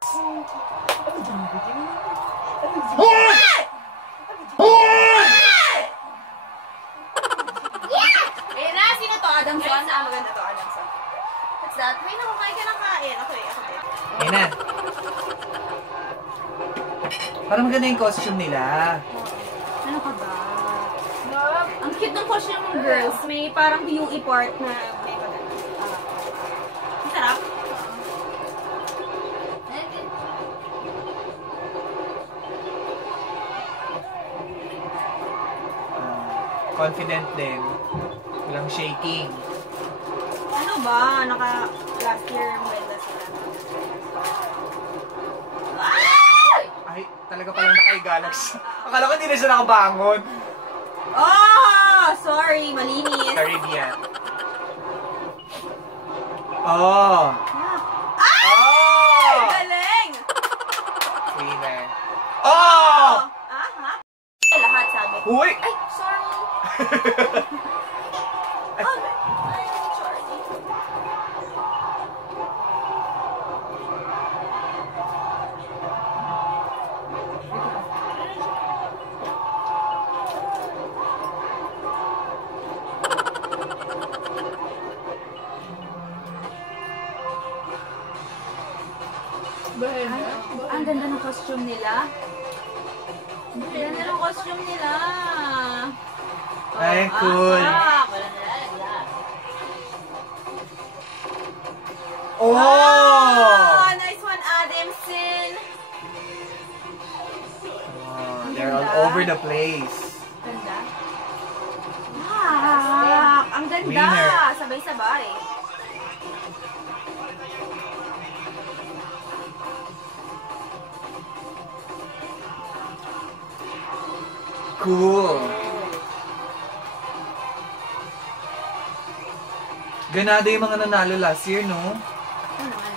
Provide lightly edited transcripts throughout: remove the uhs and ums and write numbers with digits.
Ayun na, sino to? Adamson? Ah, maganda to, Adamson. What's that? May nakakain ka ng kain. Ako din. Ayun na. Parang maganda yung costume nila. Ano ka ba? Ang cute ng costume ng girls. May parang UE part na may maganda. Ang sarap. Confident din. Walang shaking. Ano ba? Last year medal sila. Ay, talaga palang nakaigalak siya. Akala ko hindi na siya nakabangon. Oh! Sorry, malinis. Caribbean. Oh! Oh! Galing! Winner. Oh! Ha? Lahat sabi. Uy! Ay, sorry. Ang ganda ng costume nila. Ang ganda ng costume nila. Ay, cool. Oh! Nice one, Adamson. Oh, they're all over the place. Ganda. Wow! Ang ganda. Winner. Sabay-sabay. Cool. Ganado yung mga nanalo last year, no? Ano naman?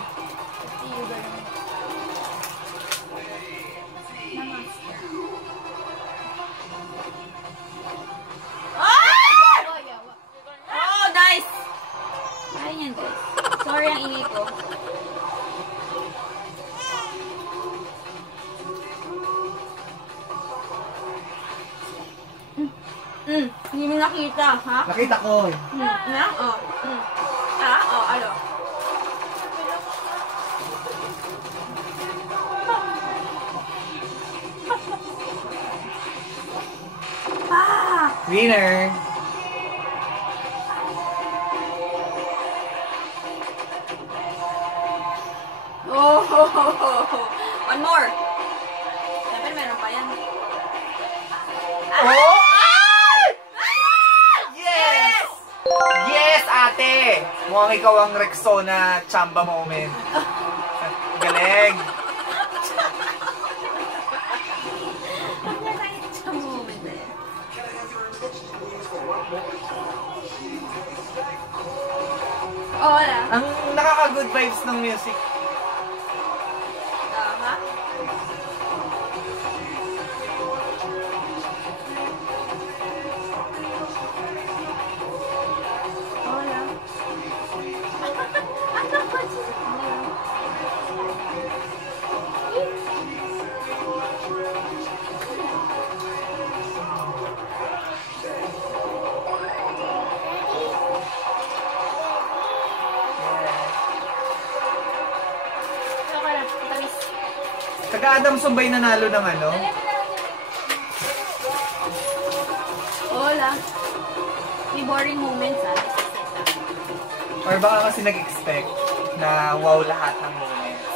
Oh, nice! Ayun yan, guys. Sorry ang ingay ko. Hindi mo nakita, ha? Nakita ko. Na? Oh. Oh, ano? Winner. Oh, one more. Siyempre, meron pa yan. Oh! Yes! Yes, ate! Mukhang ikaw ang Rexona chamba moment. Galing! Oh, wala. Ang nakaka-good vibes ng music. Ha? Wala. Ano ba siya? Taga-Adamson ba'y nanalo ng ano? Wala. May boring moments, ha? Or baka kasi nag-expect na wow lahat ng moments.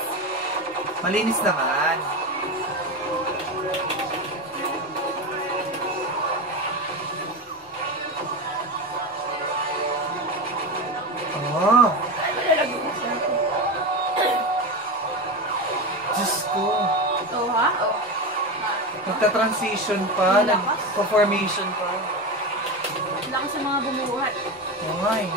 Malinis naman. Oh! Diyos ko. Oh, ha? Oh. Nagta-transition pa, nagpa-formation pa. Lakas sa mga bumuhat. Oh my.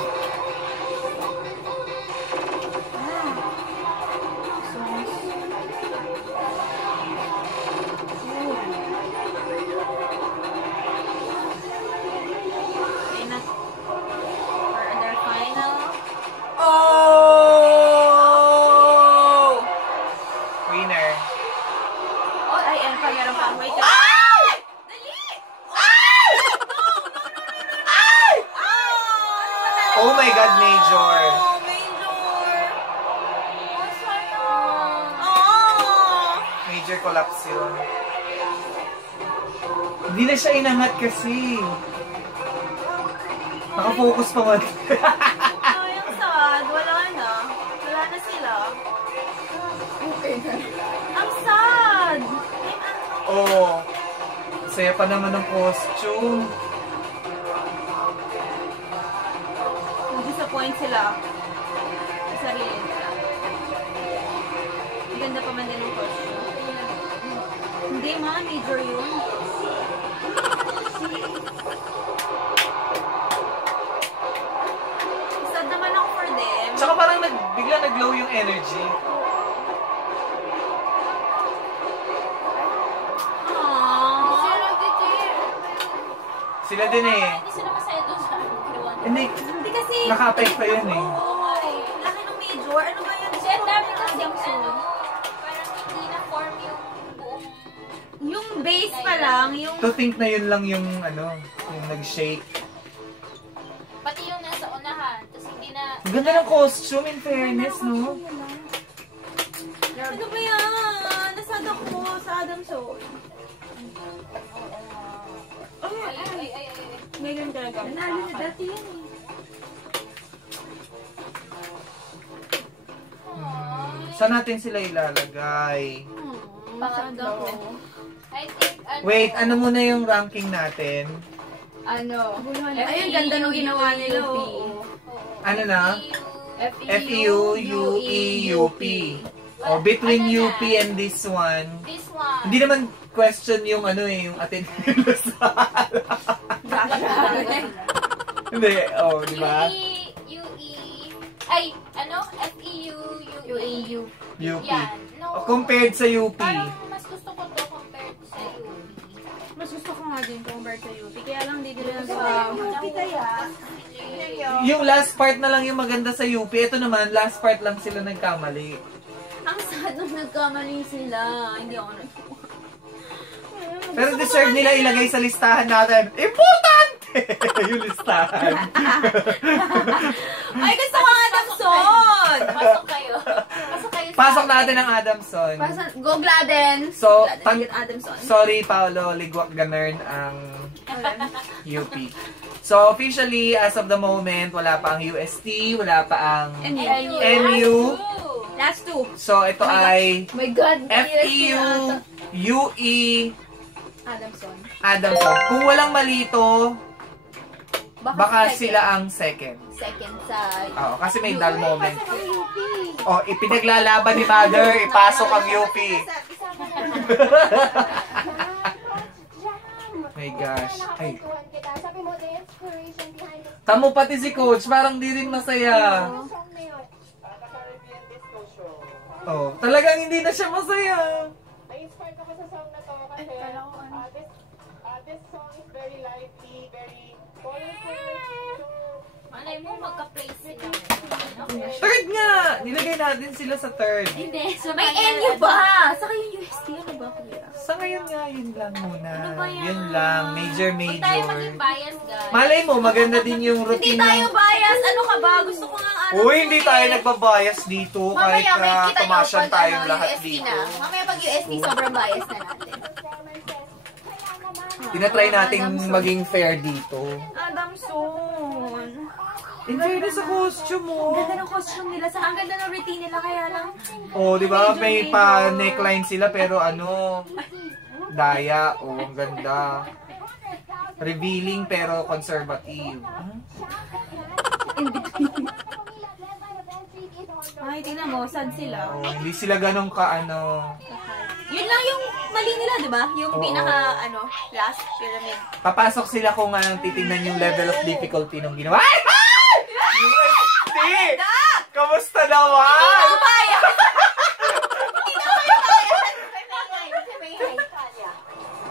Winner. Oh, ay, ano pa, meron pa. Wait. Ay! Dali! Ay! No! Ay! Oh my God, Major. Oh, Major. Oh, sayang. Oh. Major collapse yun. Hindi na siya inangat kasi. Nakafocus pa man. Sayang sad. Wala na. Wala na sila. Okay na. Ang sad. Oh. Saya pa naman ng costume. Disappoint sila. Sa sarili nila. Ang ganda pa man din ng costume. Hindi ma, major yun. Sad naman ako for them. Tsaka parang bigla nag-glow yung energy. Aww. Sila din eh. Hindi sila masaya doon sa ginawa nila. Hindi kasi... Naka-apekto yun eh. Oo. Laki ng major. Ano ba yan? Kasi ang dami kasi parang hindi na-form yung buong... Yung base pa lang, yung... To think na yun lang yung yung nag-shake. Pati yung nasa unahan, tapos hindi na... Ang ganda ng costume, in fairness, no? Ano ba yan? Nasad ako sa Adam Show. Ay. Ngayon talaga. Nanalo na dati yan eh. Saan natin sila ilalagay? Nasad ako. I think, Wait, ano muna yung ranking natin? Ayun, ganda nung ginawa nila. Oo. Ano na? FEU, UE, UP. O, Well, between ano UP na? and this one. This one. Hindi naman question yung yung attendance nila sa Hindi, di ba? UE, ay, ano? FEU, UAU. UP. Yan. No. O, compared sa UP. Parang mas gusto ko to compared sa UP. Mas gusto ko nga din compared sa UP. Kaya lang di nila Yung last part na lang yung maganda sa UP. Ito naman, last part lang sila nagkamali. Ang sad nung nagkamali sila. Hindi ako natuwa. Pero deserve nila ilagay sa listahan natin. Importante! Yung listahan. Ay, gusto ko Adamson! Pasok kayo. Pasok kayo sa Pasok natin ang Adamson. Go Gladen! So, Gladen, Adamson. sorry, Paolo Ligwak Ganern ang UP. So, officially, as of the moment, wala pa ang UST, wala pa ang NU. Last two. So, ito ay My God. FEU, UE, Adamson. Kung walang malito, baka sila ang second. Second sa... Oo, kasi may dull moment. O, ipinaglalaban ni Mother, ipasok ang UP. My gosh. Ay. Tamo pati si Coach, parang di rin masaya. Oh, talagang hindi na siya masaya. Na-inspired ako sa song na to kasi this song is very lively, very colorful. Malay mo, magka-place sila. Third nga! Nilagay natin sila sa third. Hindi. So May NU ba? Saka yung UST, ano ba kuya? Sa ngayon nga, yun lang muna. Ano ba yan? Yun lang, major. Huwag tayo maging bias, guys. Malay mo, maganda din yung Hindi routine. tayo bias. Ano ka ba? Gusto ko nga ano. Uy, hindi tayo nagbabias dito. Kahit Mamaya may na kita nyo tumasyan pag tayong ano, lahat UST dito. na. Mamaya pag UST, sobrang bias na natin. Tinatry nating maging fair dito. Adamson. In fairness sa costume mo. Ang ganda ng costume nila. Ang ganda ng routine nila. Kaya lang. Oh, di ba? May pa neckline sila pero daya. Oh, ang ganda. Revealing pero conservative. Ay, tingnan mo. Sad sila. Oh, hindi sila ganun Yun lang yung mali nila, di ba? Yung Oo. pinaka, last pyramid. Papasok sila kung titignan yung level of difficulty nung ginawa. Ay! UST! Kamusta naman? Bias!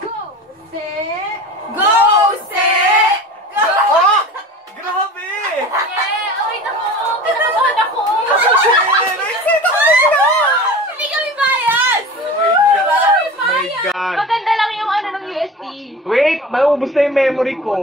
Go, Set! Go! Oh! Grabe! Wait ako. Kinakabahan ako. Shit! Excited ako na! Hindi kami bias! Maubos na yung memory ko.